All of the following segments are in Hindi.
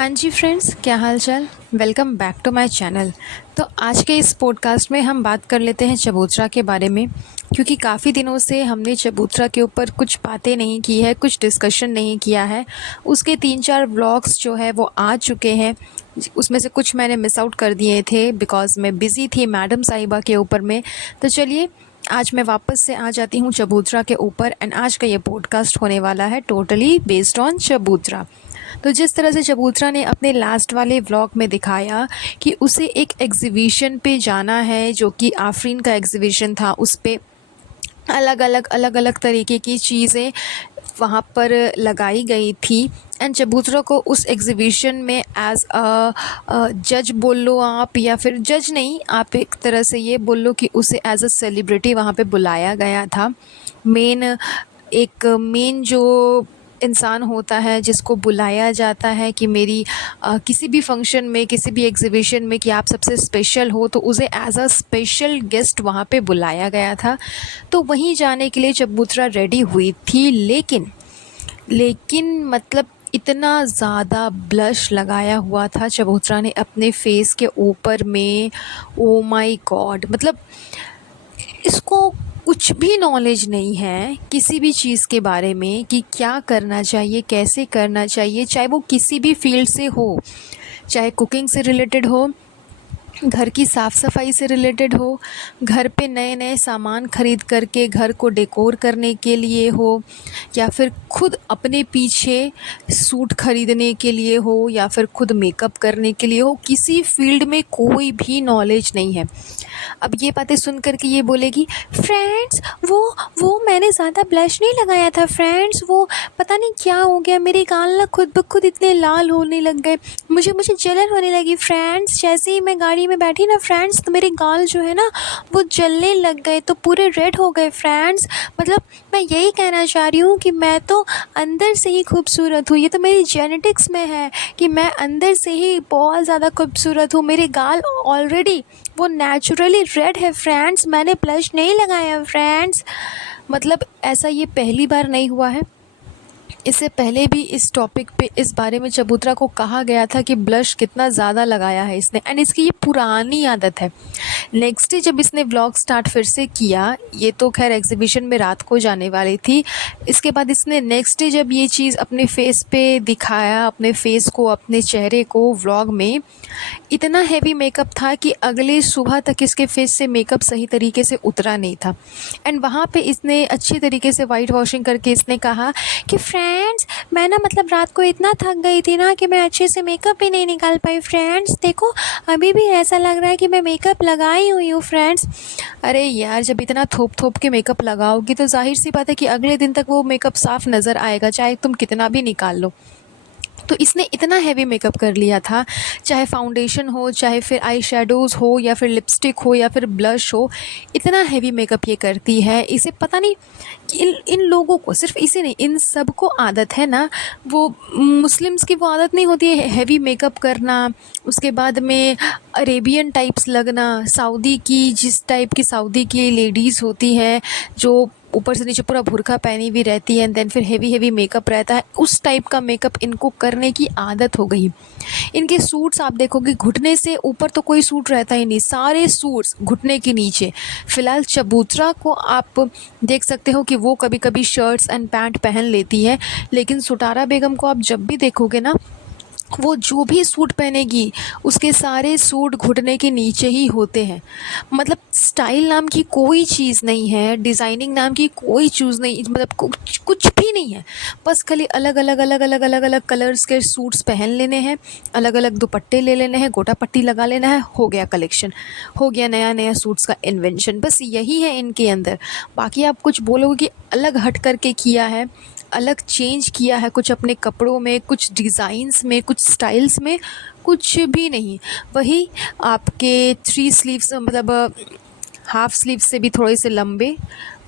हाँ जी फ्रेंड्स, क्या हाल चाल। Welcome back to my channel. तो आज के इस पॉडकास्ट में हम बात कर लेते हैं चबूतरा के बारे में, क्योंकि काफ़ी दिनों से हमने चबूतरा के ऊपर कुछ बातें नहीं की है, कुछ डिस्कशन नहीं किया है। उसके 3-4 व्लॉग्स जो है वो आ चुके हैं। उसमें से कुछ मैंने मिस आउट कर दिए थे बिकॉज़ मैं बिज़ी थी मैडम साहिबा के ऊपर में। तो चलिए, आज मैं वापस से आ जाती हूँ चबूतरा के ऊपर एंड आज का ये पॉडकास्ट होने वाला है टोटली बेस्ड ऑन चबूतरा। तो जिस तरह से चबूतरा ने अपने लास्ट वाले व्लॉग में दिखाया कि उसे एक एग्ज़िबिशन पे जाना है, जो कि आफरीन का एग्ज़िबिशन था। उस पे अलग अलग तरीके की चीज़ें वहाँ पर लगाई गई थी एंड चबूतरा को उस एग्ज़िबिशन में एज़ अ जज बोल लो आप, या फिर जज नहीं, आप एक तरह से ये बोल लो कि उसे एज़ अ सेलिब्रिटी वहाँ पे बुलाया गया था। मेन जो इंसान होता है जिसको बुलाया जाता है कि मेरी किसी भी फंक्शन में, किसी भी एग्ज़िबिशन में कि आप सबसे स्पेशल हो, तो उसे एज़ अ स्पेशल गेस्ट वहाँ पे बुलाया गया था। तो वहीं जाने के लिए चबूतरा रेडी हुई थी, लेकिन मतलब इतना ज़्यादा ब्लश लगाया हुआ था चबूतरा ने अपने फेस के ऊपर में। ओ माय गॉड, मतलब इसको कुछ भी नॉलेज नहीं है किसी भी चीज़ के बारे में कि क्या करना चाहिए, कैसे करना चाहिए, चाहे वो किसी भी फील्ड से हो, चाहे कुकिंग से रिलेटेड हो, घर की साफ़ सफाई से रिलेटेड हो, घर पे नए नए सामान ख़रीद करके घर को डेकोर करने के लिए हो, या फिर खुद अपने पीछे सूट ख़रीदने के लिए हो, या फिर खुद मेकअप करने के लिए हो, किसी फील्ड में कोई भी नॉलेज नहीं है। अब ये बातें सुन कर के ये बोलेगी, फ्रेंड्स वो मैंने ज़्यादा ब्लश नहीं लगाया था फ्रेंड्स, वो पता नहीं क्या हो गया, मेरे गाल ना खुद ब खुद इतने लाल होने लग गए, मुझे जलन होने लगी फ्रेंड्स, जैसे ही मैं गाड़ी में बैठी ना फ्रेंड्स, तो मेरे गाल जो है ना वो जलने लग गए, तो पूरे रेड हो गए फ्रेंड्स। मतलब मैं यही कहना चाह रही हूँ कि मैं तो अंदर से ही खूबसूरत हूँ, ये तो मेरी जेनेटिक्स में है कि मैं अंदर से ही बहुत ज़्यादा खूबसूरत हूँ। मेरे गाल ऑलरेडी वो नेचुरली रेड है फ्रेंड्स, मैंने ब्लश नहीं लगाया फ्रेंड्स। मतलब ऐसा ये पहली बार नहीं हुआ है, इससे पहले भी इस टॉपिक पे, इस बारे में चबूतरा को कहा गया था कि ब्लश कितना ज़्यादा लगाया है इसने, एंड इसकी ये पुरानी आदत है। नेक्स्ट डे जब इसने व्लॉग स्टार्ट फिर से किया, ये तो खैर एग्जीबिशन में रात को जाने वाली थी, इसके बाद इसने नेक्स्ट डे जब ये चीज़ अपने फेस पे दिखाया, अपने फेस को, अपने चेहरे को व्लॉग में, इतना हैवी मेकअप था कि अगले सुबह तक इसके फेस से मेकअप सही तरीके से उतरा नहीं था। एंड वहाँ पे इसने अच्छी तरीके से वाइट वॉशिंग करके इसने कहा कि फ्रेंड्स, मैं ना मतलब रात को इतना थक गई थी ना कि मैं अच्छे से मेकअप ही नहीं निकाल पाई फ्रेंड्स, देखो अभी भी ऐसा लग रहा है कि मैं मेकअप लगाई हुई हूँ फ्रेंड्स। अरे यार, जब इतना थोप थोप के मेकअप लगाओगी तो जाहिर सी बात है कि अगले दिन तक वो मेकअप साफ नज़र आएगा, चाहे तुम कितना भी निकाल लो। तो इसने इतना हैवी मेकअप कर लिया था, चाहे फाउंडेशन हो, चाहे फिर आई शेडोज़ हो, या फिर लिपस्टिक हो, या फिर ब्लश हो, इतना हैवी मेकअप ये करती है। इसे पता नहीं कि इन इन लोगों को, सिर्फ इसे नहीं, इन सब को आदत है ना, वो मुस्लिम्स की वो आदत नहीं होती है हैवी मेकअप करना, उसके बाद में अरेबियन टाइप्स लगना, सऊदी की, जिस टाइप की सऊदी की लेडीज़ होती हैं जो ऊपर से नीचे पूरा बुर्का पहनी हुई रहती है एंड देन फिर हेवी हेवी मेकअप रहता है, उस टाइप का मेकअप इनको करने की आदत हो गई। इनके सूट्स आप देखोगे, घुटने से ऊपर तो कोई सूट रहता ही नहीं, सारे सूट्स घुटने के नीचे। फ़िलहाल चबूतरा को आप देख सकते हो कि वो कभी कभी शर्ट्स एंड पैंट पहन लेती है, लेकिन सुटारा बेगम को आप जब भी देखोगे ना, वो जो भी सूट पहनेगी उसके सारे सूट घुटने के नीचे ही होते हैं। मतलब स्टाइल नाम की कोई चीज़ नहीं है, डिज़ाइनिंग नाम की कोई चीज़ नहीं, मतलब कुछ भी नहीं है। बस खाली अलग अलग कलर्स के सूट्स पहन लेने हैं, अलग अलग दुपट्टे ले लेने हैं, गोटा पट्टी लगा लेना है, हो गया कलेक्शन, हो गया नया नया सूट्स का इन्वेंशन। बस यही है इनके अंदर। बाकी आप कुछ बोलोगे कि अलग हट करके किया है, अलग चेंज किया है कुछ अपने कपड़ों में, कुछ डिज़ाइंस में, कुछ स्टाइल्स में, कुछ भी नहीं। वही आपके 3 स्लीव्स, मतलब हाफ स्लीव्स से भी थोड़े से लंबे,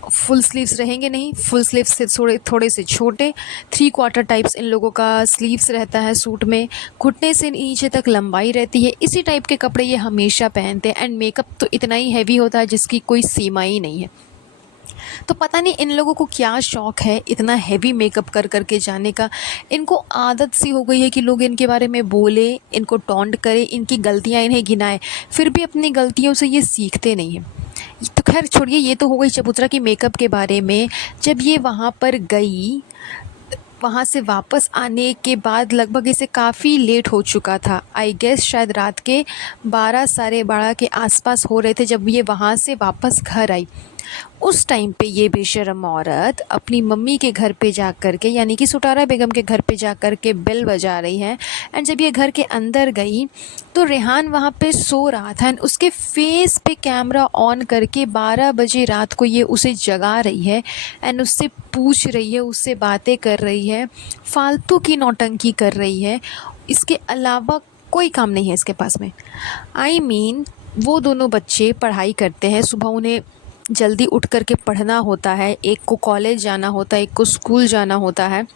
फुल स्लीव्स रहेंगे नहीं, फुल स्लीव्स से थोड़े थोड़े से छोटे, 3/4 टाइप्स इन लोगों का स्लीव्स रहता है सूट में, घुटने से नीचे तक लंबाई रहती है। इसी टाइप के कपड़े ये हमेशा पहनते हैं एंड मेकअप तो इतना ही हैवी होता है जिसकी कोई सीमा ही नहीं है। तो पता नहीं इन लोगों को क्या शौक़ है इतना हैवी मेकअप कर कर के जाने का। इनको आदत सी हो गई है कि लोग इनके बारे में बोले, इनको टॉन्ट करें, इनकी गलतियाँ इन्हें गिनाएं, फिर भी अपनी गलतियों से ये सीखते नहीं हैं। तो खैर छोड़िए, ये तो हो गई चबूतरा की मेकअप के बारे में। जब ये वहाँ पर गई, वहाँ से वापस आने के बाद लगभग इसे काफ़ी लेट हो चुका था। आई गेस शायद रात के 12 साढ़े 12 के आसपास हो रहे थे जब ये वहाँ से वापस घर आई। उस टाइम पे ये बेशर्म औरत अपनी मम्मी के घर पे जा कर के, यानी कि सुटारा बेगम के घर पे जा कर के बेल बजा रही है। एंड जब ये घर के अंदर गई तो रेहान वहाँ पे सो रहा था एंड उसके फेस पे कैमरा ऑन करके 12 बजे रात को ये उसे जगा रही है एंड उससे पूछ रही है, उससे बातें कर रही है, फालतू की नौटंकी कर रही है। इसके अलावा कोई काम नहीं है इसके पास में। आई मीन वो दोनों बच्चे पढ़ाई करते हैं, सुबह उन्हें जल्दी उठ कर के पढ़ना होता है, एक को कॉलेज जाना होता है, एक को स्कूल जाना होता है।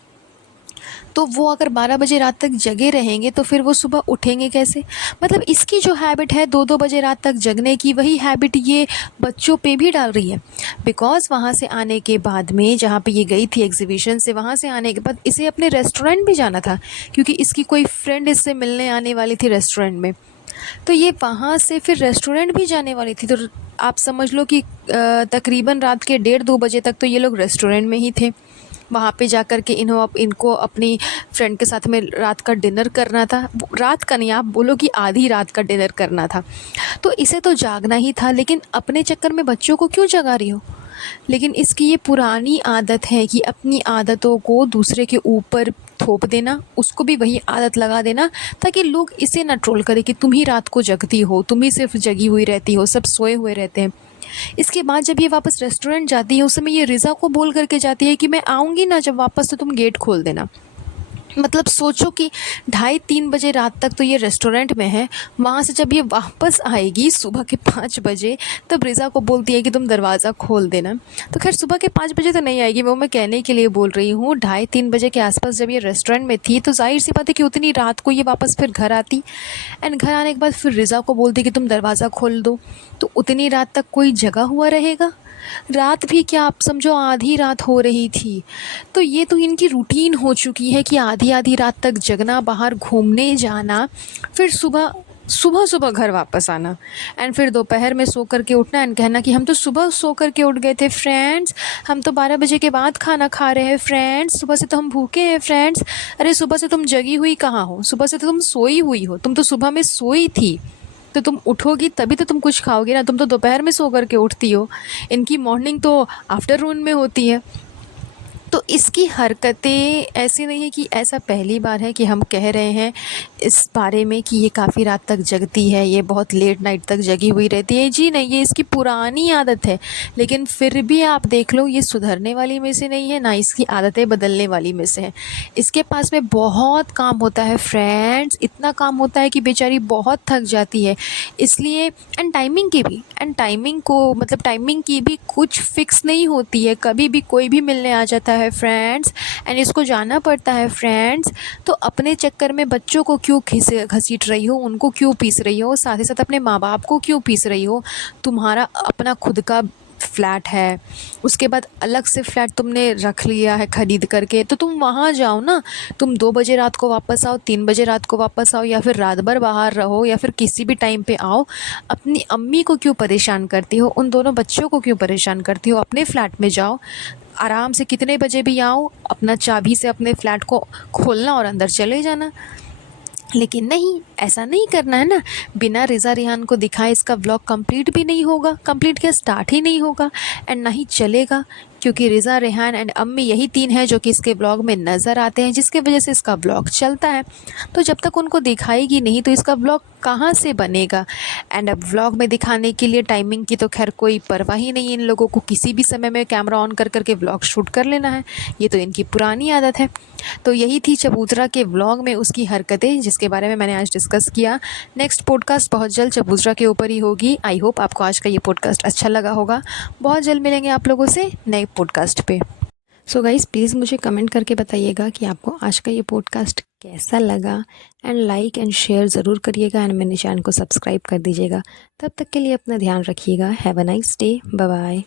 तो वो अगर 12 बजे रात तक जगे रहेंगे तो फिर वो सुबह उठेंगे कैसे? मतलब इसकी जो हैबिट है 2-2 बजे रात तक जगने की, वही हैबिट ये बच्चों पे भी डाल रही है। बिकॉज़ वहाँ से आने के बाद में, जहाँ पे ये गई थी एग्ज़िबिशन से, वहाँ से आने के बाद इसे अपने रेस्टोरेंट भी जाना था, क्योंकि इसकी कोई फ्रेंड इससे मिलने आने वाली थी रेस्टोरेंट में। तो ये वहाँ से फिर रेस्टोरेंट भी जाने वाली थी। तो आप समझ लो कि तकरीबन रात के 1:30-2 बजे तक तो ये लोग रेस्टोरेंट में ही थे। वहाँ पे जा कर के इनको अपनी फ्रेंड के साथ में रात का डिनर करना था। रात का नहीं, आप बोलो कि आधी रात का डिनर करना था। तो इसे तो जागना ही था, लेकिन अपने चक्कर में बच्चों को क्यों जगा रही हो? लेकिन इसकी ये पुरानी आदत है कि अपनी आदतों को दूसरे के ऊपर थोप देना, उसको भी वही आदत लगा देना, ताकि लोग इसे ना ट्रोल करें कि तुम ही रात को जगती हो, तुम ही सिर्फ जगी हुई रहती हो, सब सोए हुए रहते हैं। इसके बाद जब ये वापस रेस्टोरेंट जाती है, उस समय ये रिज़ा को बोल करके जाती है कि मैं आऊँगी ना जब वापस, तो तुम गेट खोल देना। मतलब सोचो कि 2:30-3 बजे रात तक तो ये रेस्टोरेंट में है, वहाँ से जब ये वापस आएगी सुबह के 5 बजे, तब रिज़ा को बोलती है कि तुम दरवाज़ा खोल देना। तो खैर सुबह के 5 बजे तो नहीं आएगी, वो मैं कहने के लिए बोल रही हूँ। 2:30-3 बजे के आसपास जब ये रेस्टोरेंट में थी, तो ज़ाहिर-सी बात है कि उतनी रात को ये वापस फिर घर आती एंड घर आने के बाद फिर रिज़ा को बोलती कि तुम दरवाज़ा खोल दो। तो उतनी रात तक कोई जगा हुआ रहेगा? रात भी क्या, आप समझो आधी रात हो रही थी। तो ये तो इनकी रूटीन हो चुकी है कि आधी-आधी रात तक जगना, बाहर घूमने जाना, फिर सुबह घर वापस आना एंड फिर दोपहर में सो कर के उठना एंड कहना कि हम तो सुबह सो कर के उठ गए थे फ्रेंड्स, हम तो 12 बजे के बाद खाना खा रहे हैं फ्रेंड्स, सुबह से तो हम भूखे हैं फ्रेंड्स। अरे सुबह से तुम जगी हुई कहाँ हो? सुबह से तो तुम सोई हुई हो, तुम तो सुबह में सोई थी। तो तुम उठोगी तभी तो तुम कुछ खाओगी ना, तुम तो दोपहर में सो कर के उठती हो। इनकी मॉर्निंग तो आफ्टरनून में होती है। तो इसकी हरकतें ऐसी नहीं है कि ऐसा पहली बार है कि हम कह रहे हैं इस बारे में कि ये काफ़ी रात तक जगती है, ये बहुत लेट नाइट तक जगी हुई रहती है। जी नहीं, ये इसकी पुरानी आदत है। लेकिन फिर भी आप देख लो, ये सुधरने वाली में से नहीं है, ना इसकी आदतें बदलने वाली में से है। इसके पास में बहुत काम होता है फ्रेंड्स, इतना काम होता है कि बेचारी बहुत थक जाती है। इसलिए एंड टाइमिंग को मतलब टाइमिंग की भी कुछ फ़िक्स नहीं होती है, कभी भी कोई भी मिलने आ जाता है फ्रेंड्स एंड इसको जाना पड़ता है फ्रेंड्स। तो अपने चक्कर में बच्चों को क्यों घसीट रही हो, उनको क्यों पीस रही हो, साथ ही साथ अपने माँ बाप को क्यों पीस रही हो? तुम्हारा अपना खुद का फ्लैट है, उसके बाद अलग से फ्लैट तुमने रख लिया है ख़रीद करके, तो तुम वहाँ जाओ ना। तुम 2 बजे रात को वापस आओ, 3 बजे रात को वापस आओ, या फिर रात भर बाहर रहो, या फिर किसी भी टाइम पे आओ। अपनी अम्मी को क्यों परेशान करती हो? उन दोनों बच्चों को क्यों परेशान करती हो? अपने फ्लैट में जाओ, आराम से कितने बजे भी आओ, अपना चाबी से अपने फ्लैट को खोलना और अंदर चले जाना। लेकिन नहीं, ऐसा नहीं करना है ना। बिना रिज़ा रेहान को दिखाए इसका व्लॉग कंप्लीट भी नहीं होगा, कंप्लीट क्या, स्टार्ट ही नहीं होगा एंड ना ही चलेगा, क्योंकि रिज़ा रेहान एंड अम्मी यही 3 हैं जो कि इसके व्लॉग में नज़र आते हैं, जिसके वजह से इसका व्लॉग चलता है। तो जब तक उनको दिखाएगी नहीं तो इसका व्लॉग कहाँ से बनेगा? एंड अब व्लॉग में दिखाने के लिए टाइमिंग की तो खैर कोई परवाह ही नहीं, इन लोगों को किसी भी समय में कैमरा ऑन कर के व्लॉग शूट कर लेना है। ये तो इनकी पुरानी आदत है। तो यही थी चबूतरा के व्लॉग में उसकी हरकतें, जिसके बारे में मैंने आज डिस्कस किया। नेक्स्ट पॉडकास्ट बहुत जल्द चबूतरा के ऊपर ही होगी। आई होप आपको आज का ये पॉडकास्ट अच्छा लगा होगा। बहुत जल्द मिलेंगे आप लोगों से नए पॉडकास्ट पे। सो गाइज़ प्लीज़ मुझे कमेंट करके बताइएगा कि आपको आज का ये पॉडकास्ट कैसा लगा एंड लाइक एंड शेयर ज़रूर करिएगा एंड मेरे चैनल को सब्सक्राइब कर दीजिएगा। तब तक के लिए अपना ध्यान रखिएगा। Have a nice day, bye bye.